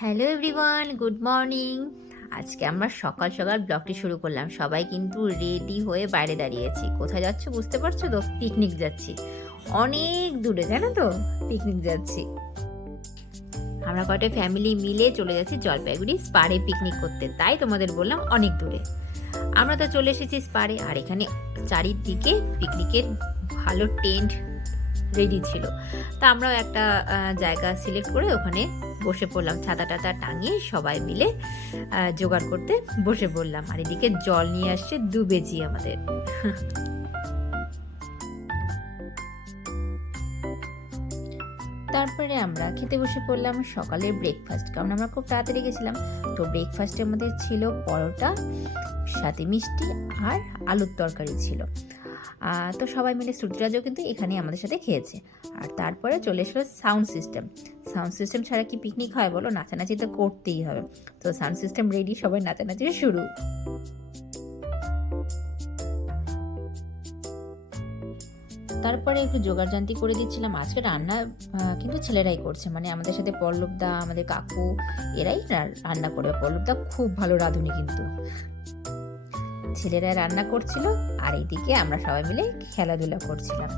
Hello everyone, good morning. আজকে আমরা সকাল সকাল ব্লগটি শুরু করলাম। সবাই কিন্তু রেডি হয়ে বাইরে দাঁড়িয়েছি। কোথায় যাচ্ছ বুঝতে পারছো তো? পিকনিক যাচ্ছি। অনেক দূরে, জানো তো, পিকনিক যাচ্ছি। আমরা কয়টা ফ্যামিলি মিলে চলে যাচ্ছি জলপাইগুড়ি স্পারে পিকনিক করতে। তাই তোমাদের বললাম অনেক দূরে। আমরা তো চলে এসেছি স্পারে, আর এখানে চারিদিকে পিকনিকের ভালো টেন্ট রেডি ছিল। তা আমরাও একটা জায়গা সিলেক্ট করে ওখানে বসে পড়লাম, ছাতা টাতা টাঙিয়ে সবাই মিলে জোগাড় করতে বসে পড়লাম। আর এদিকে জল নিয়ে আসছে 2 বেজি আমাদের। তারপরে আমরা খেতে বসে পড়লাম সকালের ব্রেকফাস্ট, কারণ আমরা খুব তাড়াতাড়ি গেছিলাম। তো ব্রেকফাস্টের মধ্যে ছিল পরোটা, সাথে মিষ্টি আর আলুর তরকারি ছিল। তো সবাই মিলে শ্রুতিরাজও কিন্তু এখানে আমাদের সাথে খেয়েছে। আর তারপরে চলে এসলো সাউন্ড সিস্টেম। সাউন্ড সিস্টেম ছাড়া কি পিকনিক হয় বলো? নাচানাচি তো করতেই হবে। তো সাউন্ড সিস্টেম রেডি, সবাই নাচানাচি শুরু। তারপরে একটু জোগাড়জান্তি করে দিচ্ছিলাম। আজকে রান্না কিন্তু ছেলেরাই করছে, মানে আমাদের সাথে পল্লবদা, আমাদের কাকু, এরাই রান্না করবে। পল্লবদা খুব ভালো রাঁধুনি কিন্তু। ছেলেরা রান্না করছিল, আর এইদিকে আমরা সবাই মিলে খেলাধুলা করছিলাম।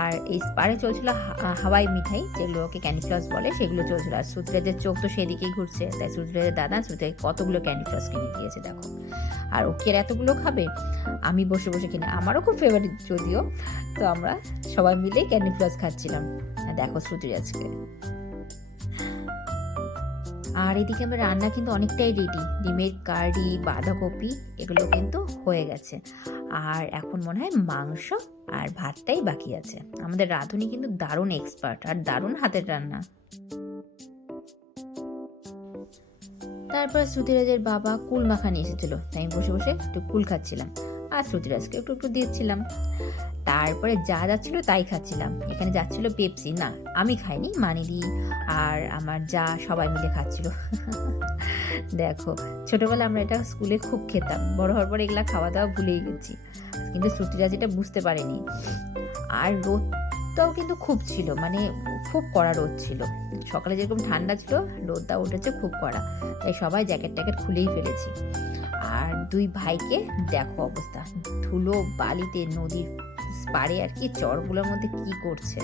আর এই স্পারে চলছিল হাওয়াই মিঠাই, যেগুলোকে ক্যান্ডি ফ্লস বলে, সেগুলো চলছিল। আর শ্রুতিরাজের চোখ তো সেদিকেই ঘুরছে, তাই শ্রুতিরাজের দাদা শ্রুতিরাজ কতগুলো ক্যান্ডি ফ্লস কিনে দিয়েছে দেখো। আর ওকে আর এতগুলো খাবে, আমি বসে বসে কিনে, আমারও খুব ফেভারিট যদিও। তো আমরা সবাই মিলে ক্যান্ডি ফ্লস খাচ্ছিলাম। দেখো শ্রুতিরাজকে। আর এদিকে আমরা রান্না কিন্তু অনেকটাই রেডি। ডিমের কারি, বাঁধাকপি, এগুলো কিন্তু হয়ে গেছে। আর এখন মনে হয় মাংস আর ভাতটাই বাকি আছে। আমাদের রাঁধুনি কিন্তু দারুণ এক্সপার্ট আর দারুণ হাতের রান্না। তারপর শ্রুতিরাজের বাবা কুল মাখা নিয়ে এসেছিল, তাই আমি বসে বসে একটু কুল খাচ্ছিলাম, আর শ্রুতিরাজকে একটু একটু দিচ্ছিলাম। তারপরে যা যাচ্ছিল তাই খাচ্ছিলাম। এখানে যাচ্ছিল পেপসি, না আমি খাইনি, মানিদি আর আমার যা সবাই মিলে খাচ্ছিল। দেখো, ছোটবেলা আমরা এটা স্কুলে খুব খেতাম, বড় হওয়ার পরে এগুলা খাওয়া দাওয়া ভুলেই গেছি। কিন্তু শ্রুতিরাজ এটা বুঝতে পারেনি। আর রোদটাও কিন্তু খুব ছিল, মানে খুব কড়া রোদ ছিল। সকালে যেরকম ঠান্ডা ছিল, রোদটা উঠেছে খুব কড়া, তাই সবাই জ্যাকেট ট্যাকেট খুলেই ফেলেছি। আর 2 ভাইকে দেখো অবস্থা, ধুলো বালিতে নদীর পাড়ে আর কি চরগুলোর মধ্যে কি করছে।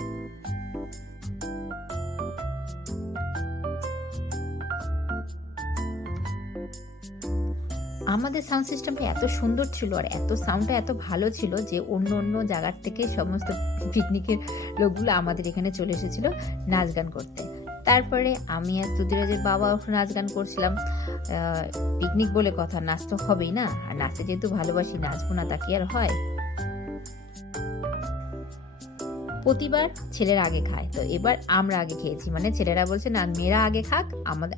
আমাদের সাউন্ড সিস্টেমটা এত সুন্দর ছিল, আর এত সাউন্ডটা এত ভালো ছিল যে অন্য অন্য জায়গার থেকে সমস্ত পিকনিকের লোকগুলো আমাদের এখানে চলে এসেছিল নাচ গান করতে। তারপরে আমি আর শ্রুতিরাজের বাবা নাচ গান করছিলাম। পিকনিক বলে কথা, নাচ তো হবেই না। আর নাচে যেহেতু ভালোবাসি, নাচবো না তা কি আর হয়? প্রতিবার ছেলেরা আগে খায়, তো এবার আমরা আগে খেয়েছি। মানে ছেলেরা বলছে না, মেয়েরা আগে খাক,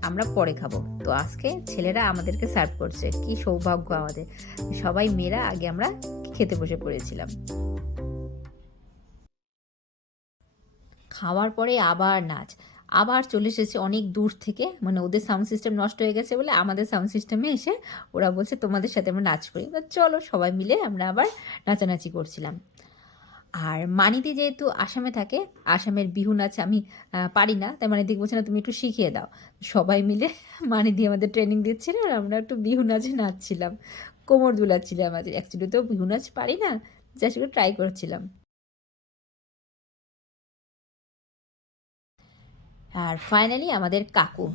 আমরা পরে খাবো। তো আজকে ছেলেরা আমাদেরকে সার্ভ করছে, কি সৌভাগ্য আমাদের। সবাই মেয়েরা আগে আমরা খেতে বসে পড়েছিলাম। খাওয়ার পরে আবার নাচ, আবার চলে এসেছে অনেক দূর থেকে। মানে ওদের সাউন্ড সিস্টেম নষ্ট হয়ে গেছে বলে আমাদের সাউন্ড সিস্টেমে এসে ওরা বলছে তোমাদের সাথে আমরা নাচ করি। চলো, সবাই মিলে আমরা আবার নাচানাচি করছিলাম। আর মানিদি যেহেতু আসামে থাকে, আসামের বিহু নাচ আমি পারি না, তাই মানিদি বলছে না তুমি একটু শিখিয়ে দাও। সবাই মিলে মানিদি আমাদের ট্রেনিং দিচ্ছিল, আর আমরা একটু বিহু নাচে নাচছিলাম, কোমর দুলাচ্ছিলাম। আজ অ্যাকচুয়ালি তো বিহু নাচ পারি না, জাস্ট একটু ট্রাই করছিলাম। আর ফাইনালি আমাদের কাকু,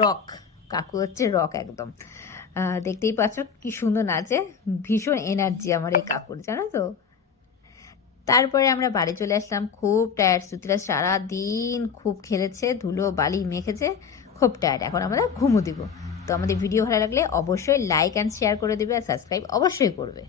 রক, কাকু হচ্ছে রক একদম। দেখতেই পাচ্ছ কি সুন্দর নাচে, ভীষণ এনার্জি আমার এই কাকুর, জানো তো। তারপরে আমরা বাড়ি চলে আসলাম, খুব টায়ার্ড। শ্রুতিরাজ সারাদিন খুব খেলেছে, ধুলো বালি মেখেছে, খুব টায়ার্ড। এখন আমরা ঘুমো দিব। তো আমাদের ভিডিও ভালো লাগলে অবশ্যই লাইক অ্যান্ড শেয়ার করে দেবে, আর সাবস্ক্রাইব অবশ্যই করবে।